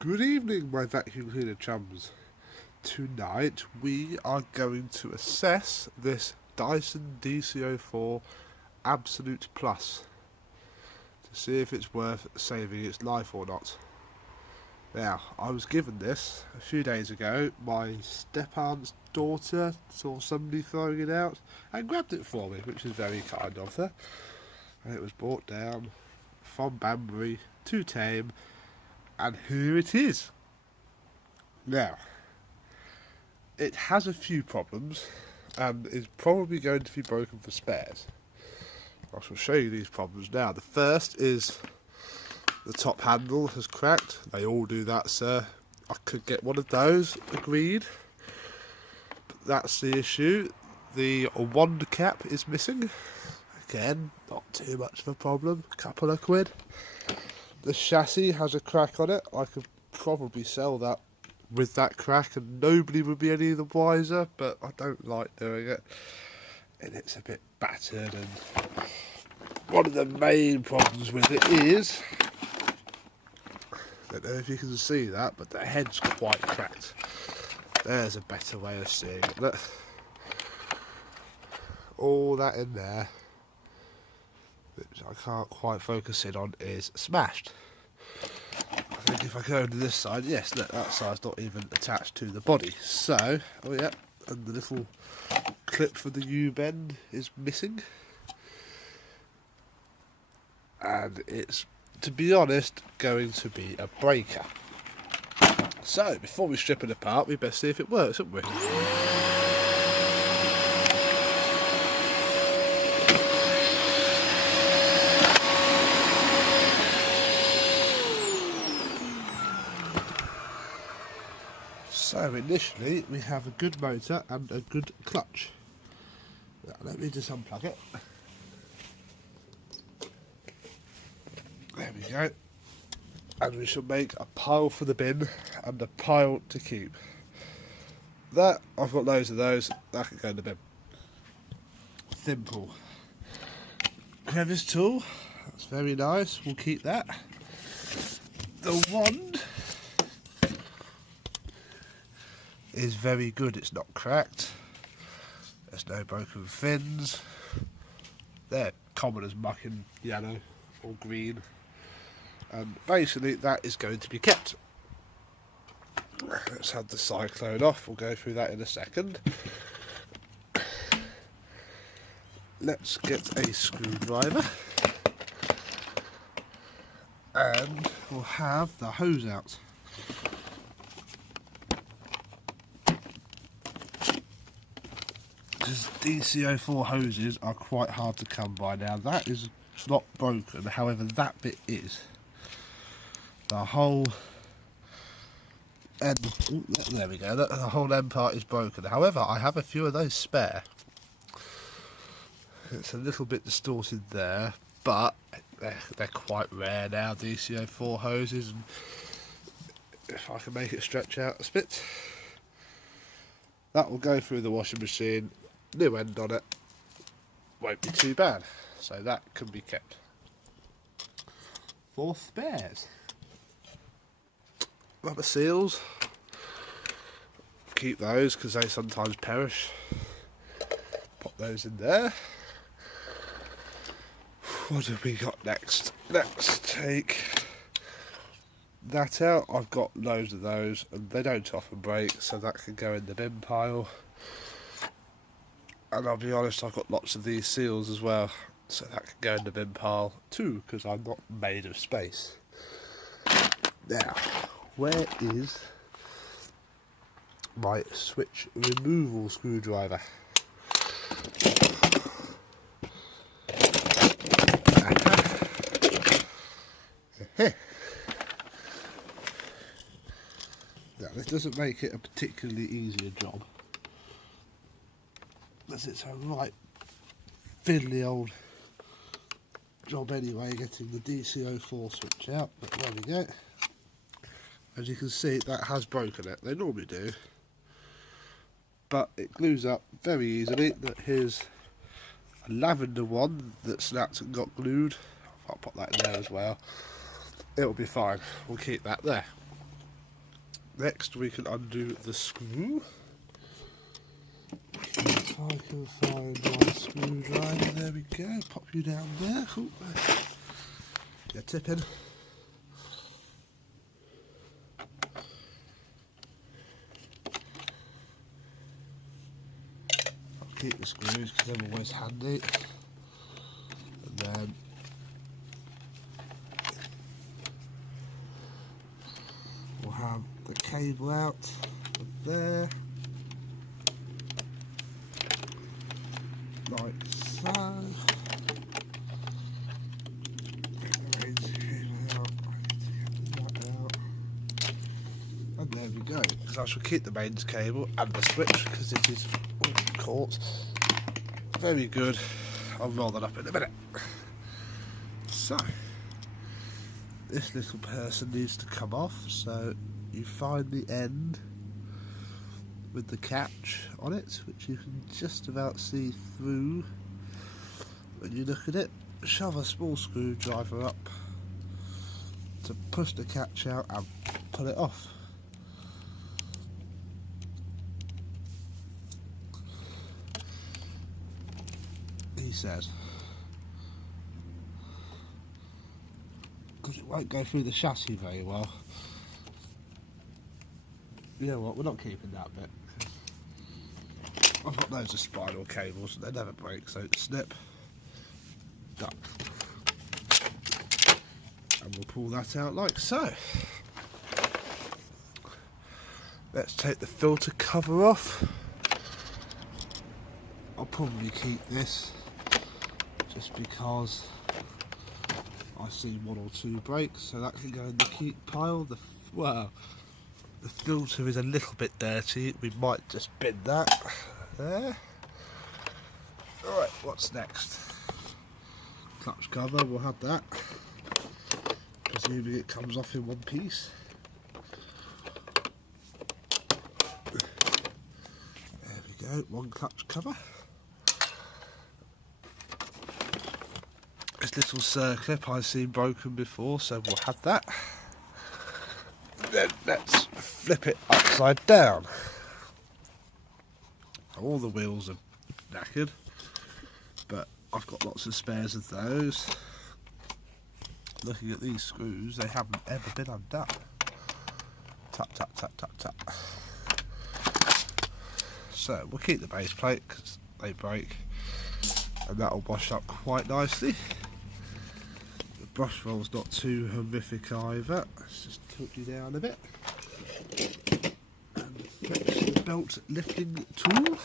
Good evening, my vacuum cleaner chums. Tonight we are going to assess this Dyson DC04 Absolute Plus to see if it's worth saving its life or not. Now, I was given this a few days ago. My step-aunt's daughter saw somebody throwing it out and grabbed it for me, which is very kind of her. And it was brought down from Banbury to Tame, and here it is. Now, it has a few problems and is probably going to be broken for spares. I shall show you these problems now. The first is the top handle has cracked. They all do that, sir. I could get one of those, agreed. But that's the issue. The wand cap is missing. Again, not too much of a problem. A couple of quid. The chassis has a crack on it. I could probably sell that with that crack and nobody would be any the wiser, but I don't like doing it. And it's a bit battered, and one of the main problems with it is, I don't know if you can see that, but the head's quite cracked. There's a better way of seeing it. Look. All that in there, which I can't quite focus in on, is smashed. I think if I go to this side, yes, look, that side's not even attached to the body. So, oh yeah, and the little clip for the U-bend is missing. And it's, to be honest, going to be a breaker. So, before we strip it apart, we best see if it works, haven't we? So initially we have a good motor and a good clutch. Now, let me just unplug it. There we go. And we shall make a pile for the bin and a pile to keep. That, I've got loads of those, that can go in the bin. Simple. Crevice tool, that's very nice, we'll keep that. The wand is very good, it's not cracked, there's no broken fins, they're common as muck in yellow or green, and basically that is going to be kept. Let's have the cyclone off, we'll go through that in a second. Let's get a screwdriver and we'll have the hose out. Because DC04 hoses are quite hard to come by now. That is not broken, however that bit is. The whole end, ooh, there we go, the whole end part is broken. However, I have a few of those spare. It's a little bit distorted there, but they're quite rare now, DC04 hoses, and if I can make it stretch out a bit, that will go through the washing machine. New end on it, won't be too bad, so that can be kept. For spares, rubber seals, keep those because they sometimes perish. Pop those in there. What have we got next? Let's take that out. I've got loads of those and they don't often break, so that can go in the bin pile. And I'll be honest, I've got lots of these seals as well, so that can go in the bin pile too, because I'm not made of space. Now, where is my switch removal screwdriver? Now, this doesn't make it a particularly easier job, as it's a right fiddly old job anyway, getting the DC04 switch out, but there we go. As you can see, that has broken it. They normally do, but it glues up very easily. Here's a lavender one that snapped and got glued. I'll pop that in there as well. It'll be fine, we'll keep that there. Next we can undo the screw. If I can find my screwdriver, there we go, pop you down there. Cool. You're tipping. I'll keep the screws because they're always handy. And then we'll have the cable out of there. Like so. And there we go. Because I shall keep the mains cable and the switch because it is caught. Very good. I'll roll that up in a minute. So, this little person needs to come off. So you find the end with the catch on it, which you can just about see through when you look at it. Shove a small screwdriver up to push the catch out and pull it off. He says, because it won't go through the chassis very well. You know what, we're not keeping that bit. I've got loads of spiral cables and they never break, so snip, done. And we'll pull that out like so. Let's take the filter cover off. I'll probably keep this just because I see one or two breaks, so that can go in the keep pile. The filter is a little bit dirty, we might just bin that there. Alright, what's next? Clutch cover, we'll have that. Presuming it comes off in one piece. There we go, one clutch cover. This little circlip I've seen broken before, so we'll have that. Then let's flip it upside down. All the wheels are knackered, but I've got lots of spares of those. Looking at these screws, they haven't ever been undone. Tap, tap, tap, tap, tap. So we'll keep the base plate because they break, and that'll wash up quite nicely. The brush roll's not too horrific either. Let's just tilt you down a bit. And flex the belt lifting tool.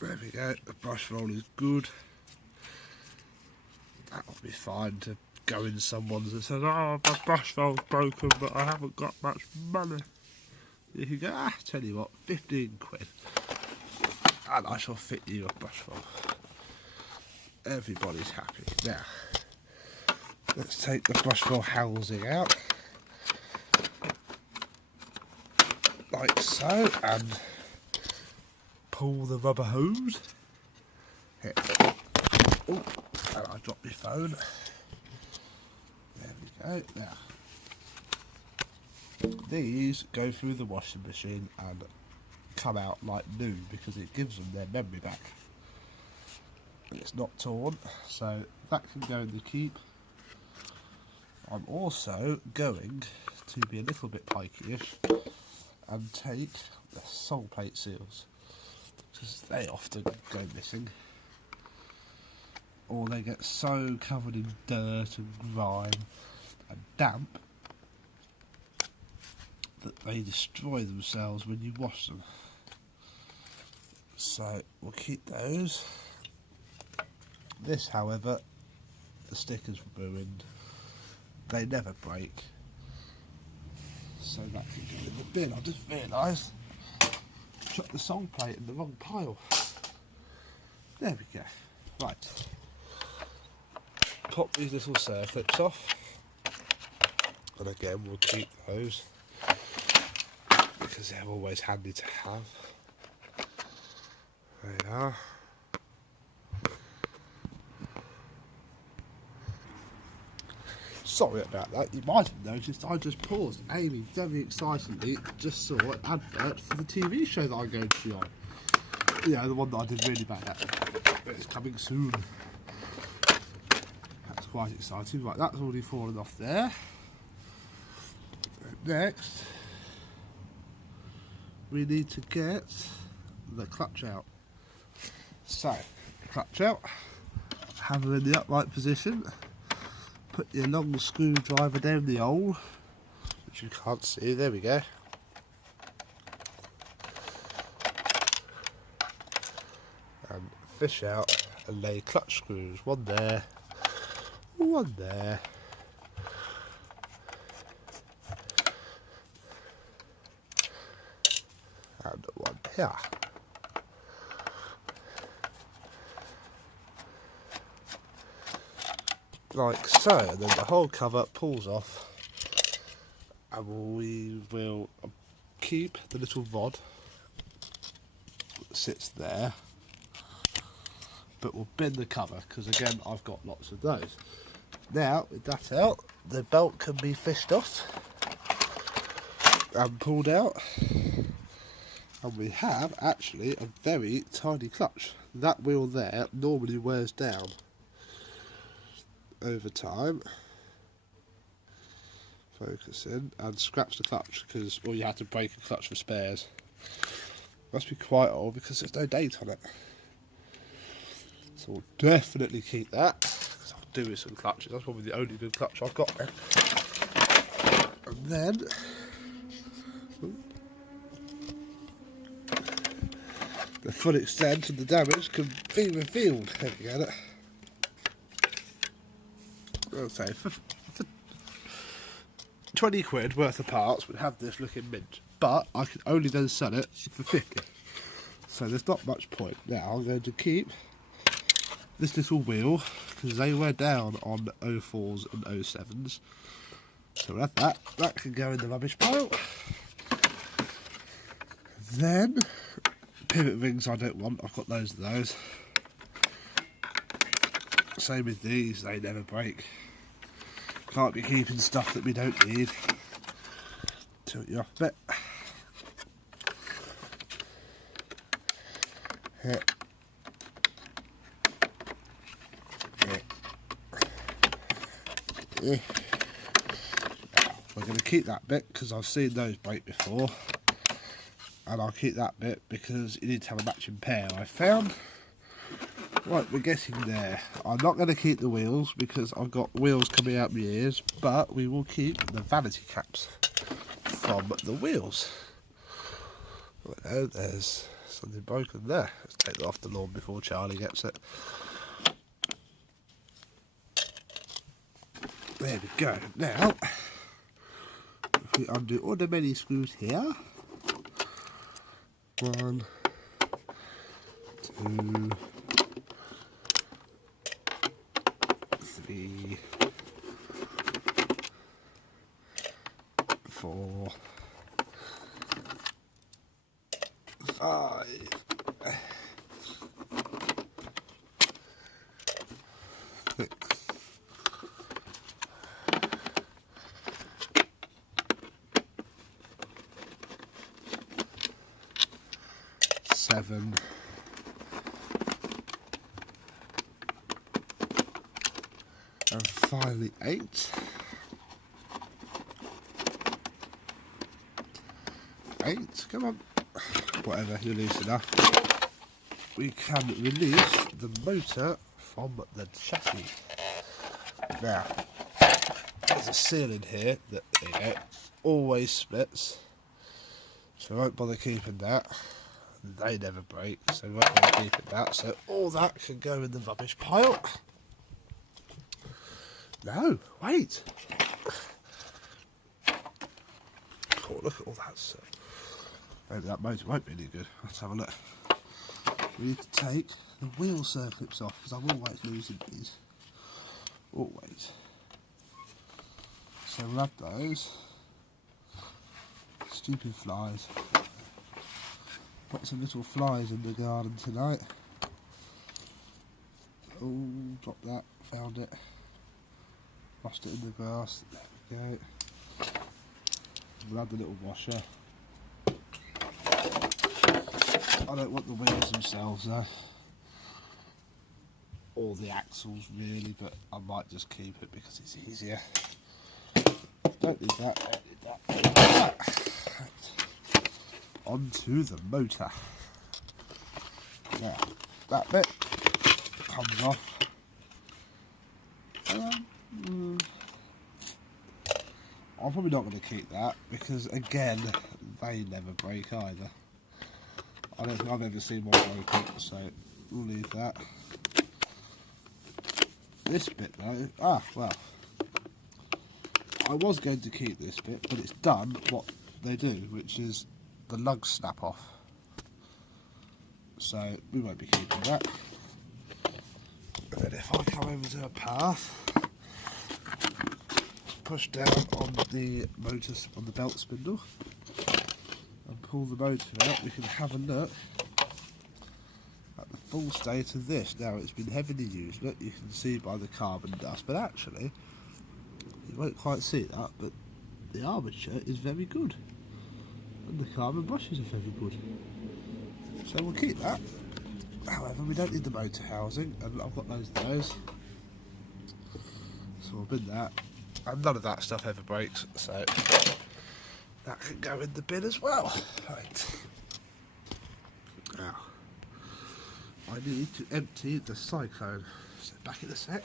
There we go, the brush roll is good. That'll be fine to go in someone's that says, oh, my brush roll's broken but I haven't got much money. You can go, tell you what, 15 quid. And I shall fit you a brush roll. Everybody's happy. Now, let's take the brush roll housing out. Like so, and pull the rubber hose. Here. Oh, and I dropped my phone. There we go. Now, these go through the washing machine and come out like new because it gives them their memory back. It's not torn, so that can go in the keep. I'm also going to be a little bit pikey-ish and take the sole plate seals, because they often go missing, or they get so covered in dirt and grime and damp that they destroy themselves when you wash them. So we'll keep those. This, however, the stickers were ruined. They never break, so that can go in the bin. I just realised I chucked the sole plate in the wrong pile. There we go. Right. Pop these little circlips off, and again we'll keep those because they're always handy to have. There they are. Sorry about that, you might have noticed I just paused. Amy very excitedly just saw an advert for the TV show that I'm going to be on. Yeah, the one that I did really bad at. But it's coming soon. That's quite exciting. Right, that's already fallen off there. Next, we need to get the clutch out. So, clutch out, hammer in the upright position, put your long screwdriver down the hole, which you can't see, there we go. And fish out and lay clutch screws, one there, and one here. Like so, and then the whole cover pulls off, and we will keep the little rod that sits there, but we'll bend the cover because again I've got lots of those. Now with that out, the belt can be fished off and pulled out, and we have actually a very tiny clutch. That wheel there normally wears down over time. Focus in and scraps the clutch because, well, you had to break a clutch for spares. Must be quite old because there's no date on it. So we'll definitely keep that because I'll do with some clutches. That's probably the only good clutch I've got there. And then the full extent of the damage can be revealed. There we go. I'll say for 20 quid worth of parts would have this looking mint, but I can only then sell it for 50, so there's not much point. Now I'm going to keep this little wheel because they wear down on 04s and 07s, so we'll have that can go in the rubbish pile. Then pivot rings I don't want, I've got loads of those. Same with these, they never break. Can't be keeping stuff that we don't need. Tilt you off a bit. Yeah. Yeah. We're going to keep that bit because I've seen those break before, and I'll keep that bit because you need to have a matching pair, I found. Right, we're getting there. I'm not going to keep the wheels because I've got wheels coming out my ears, but we will keep the vanity caps from the wheels. Oh, there's something broken there. Let's take that off the lawn before Charlie gets it. There we go. Now, if we undo all the many screws here. 1, 2, 3, 4, 5, 6, 7, and finally 8. 8, come on. Whatever, you're loose enough. We can release the motor from the chassis. Now, there's a seal in here that always splits, so I won't bother keeping that. They never break, so we won't bother keeping that. So all that can go in the rubbish pile. No, wait. Oh, look at all that stuff. Maybe that motor won't be any good. Let's have a look. We need to take the wheel circlips off because I'm always losing these. Always. So we'll have those. Stupid flies. Got some little flies in the garden tonight. Oh, drop that. Found it. Lost it in the grass. There we go. We'll add the little washer. I don't want the wheels themselves though, or the axles really, but I might just keep it because it's easier. Don't need that, don't need that, don't need that. Right. Onto the motor. Now, that bit comes off. I'm probably not going to keep that because, again, they never break either. I don't think I've ever seen one broken, so we'll leave that. This bit though, well, I was going to keep this bit, but it's done what they do, which is the lugs snap off. So we won't be keeping that. And then if I come over to a path, push down on the motor, on the belt spindle, and pull the motor out, we can have a look at the full state of this. Now it's been heavily used, look, you can see by the carbon dust, but actually you won't quite see that, but the armature is very good and the carbon brushes are very good, so we'll keep that. However, we don't need the motor housing, and I've got loads of those, so we'll bin that, and none of that stuff ever breaks, so that can go in the bin as well. Right, now I need to empty the cyclone, so back in a sec.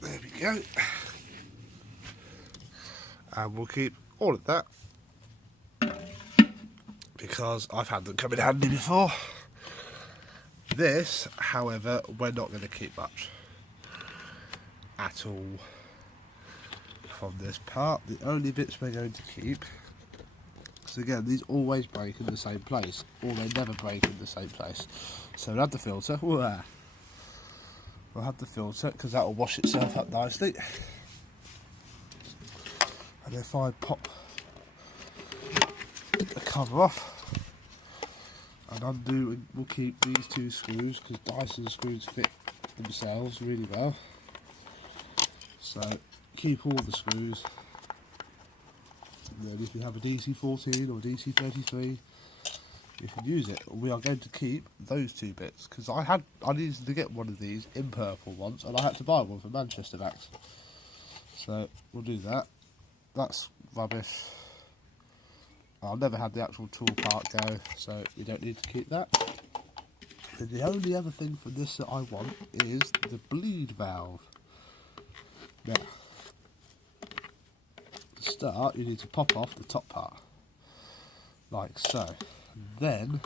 There we go, and we'll keep all of that because I've had them come in handy before. This, however, we're not going to keep much at all from this part. The only bits we're going to keep, so again, these always break in the same place, or they never break in the same place. So we'll have the filter. We'll have the filter because that will wash itself up nicely. And if I pop the cover off and undo, and we'll keep these two screws because Dyson screws fit themselves really well. So keep all the screws. And then if you have a DC14 or DC33, you can use it. We are going to keep those two bits because I needed to get one of these in purple once, and I had to buy one from Manchester Max. So we'll do that. That's rubbish. I'll never have the actual tool part go, so you don't need to keep that. And the only other thing from this that I want is the bleed valve. Now, to start, you need to pop off the top part, like so. Then,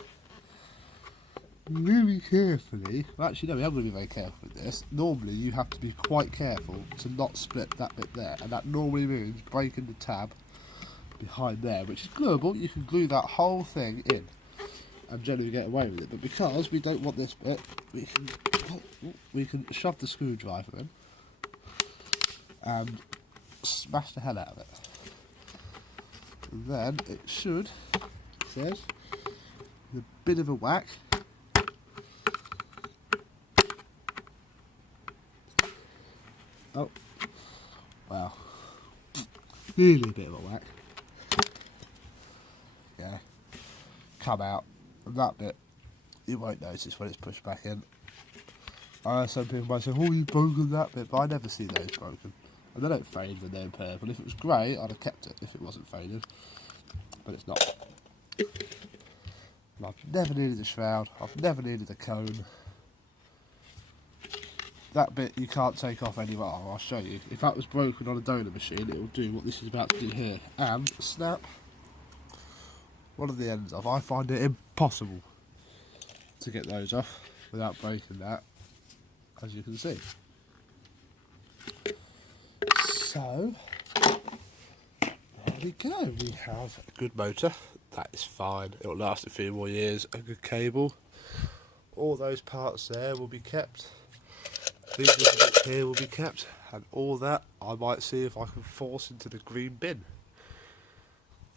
really carefully, well actually no, we haven't going to be very careful with this. Normally you have to be quite careful to not split that bit there, and that normally means breaking the tab behind there, which is glueable. You can glue that whole thing in and generally get away with it, but because we don't want this bit, we can shove the screwdriver in and smash the hell out of it. And then it should, it says, a bit of a whack. Oh, wow, really a bit of a whack. Yeah, come out, and that bit you won't notice when it's pushed back in. Some people might say, oh, you've broken that bit, but I never see those broken. And they don't fade when they're in purple. If it was grey, I'd have kept it if it wasn't faded, but it's not. And I've never needed a shroud, I've never needed a cone. That bit you can't take off anywhere. Oh, I'll show you. If that was broken on a donor machine, it will do what this is about to do here. And snap one of the ends off. I find it impossible to get those off without breaking that, as you can see. So, there we go. We have a good motor. That is fine. It will last a few more years. A good cable. All those parts there will be kept. These little bits here will be kept, and all that I might see if I can force into the green bin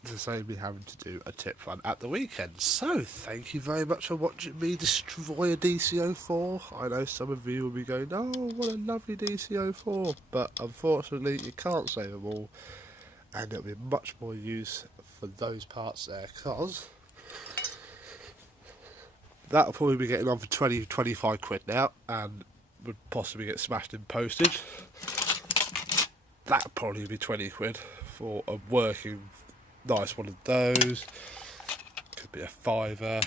to save me having to do a tip run at the weekend. So, thank you very much for watching me destroy a DC04. I know some of you will be going, oh, what a lovely DC04, but unfortunately you can't save them all, and it'll be much more use for those parts there, because that'll probably be getting on for 20-25 quid now, and would possibly get smashed in postage. That'll probably be 20 quid for a working nice one of those. Could be a fiver.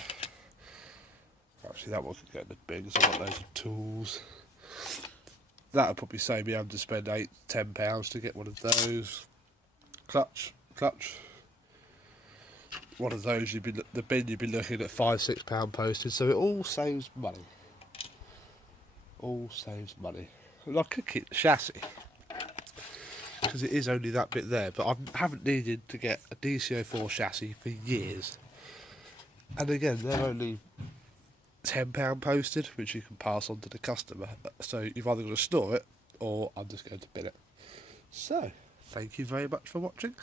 Actually, that one could go in the bin because I've got loads of tools. That'll probably save me having to spend £8-10 to get one of those. Clutch. One of those, the bin you'd be looking at £5-6 postage, so it all saves money. All saves money. And I could keep the chassis, because it is only that bit there, but I haven't needed to get a DC04 chassis for years. And again, they're only £10 posted, which you can pass on to the customer. So you've either got to store it, or I'm just going to bin it. So, thank you very much for watching.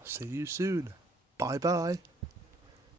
I'll see you soon. Bye bye.